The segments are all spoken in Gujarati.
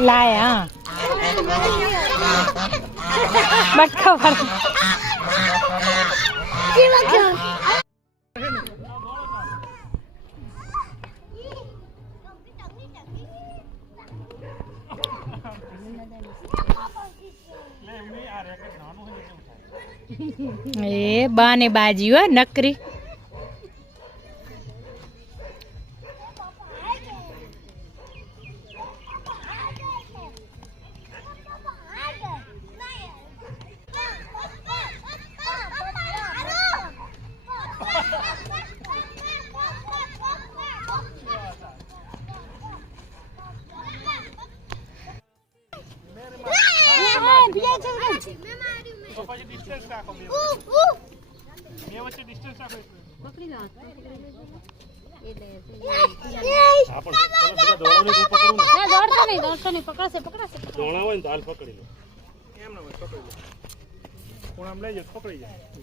લાય હા બટકા ભર એ બાને બાજી હો નકરી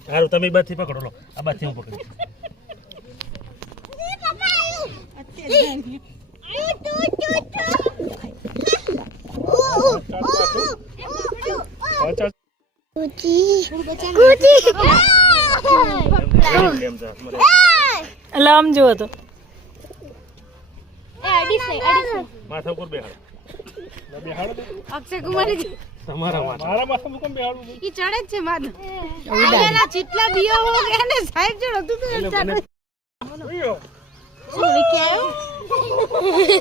સારું તમે બાદ થી પકડો લો આ બાદ થી હું પકડી લમ જો તો માથા ઉપર બેહાડો અક્ષય કુમાર તમારા મારા માથા ઉપર બેહાડો ઈ ચડે જ છે માથે એના ચીટલા દિયો હો ગયા ને સાહેબ જોડો તું તો ચાલ શું વિકે આવ્યો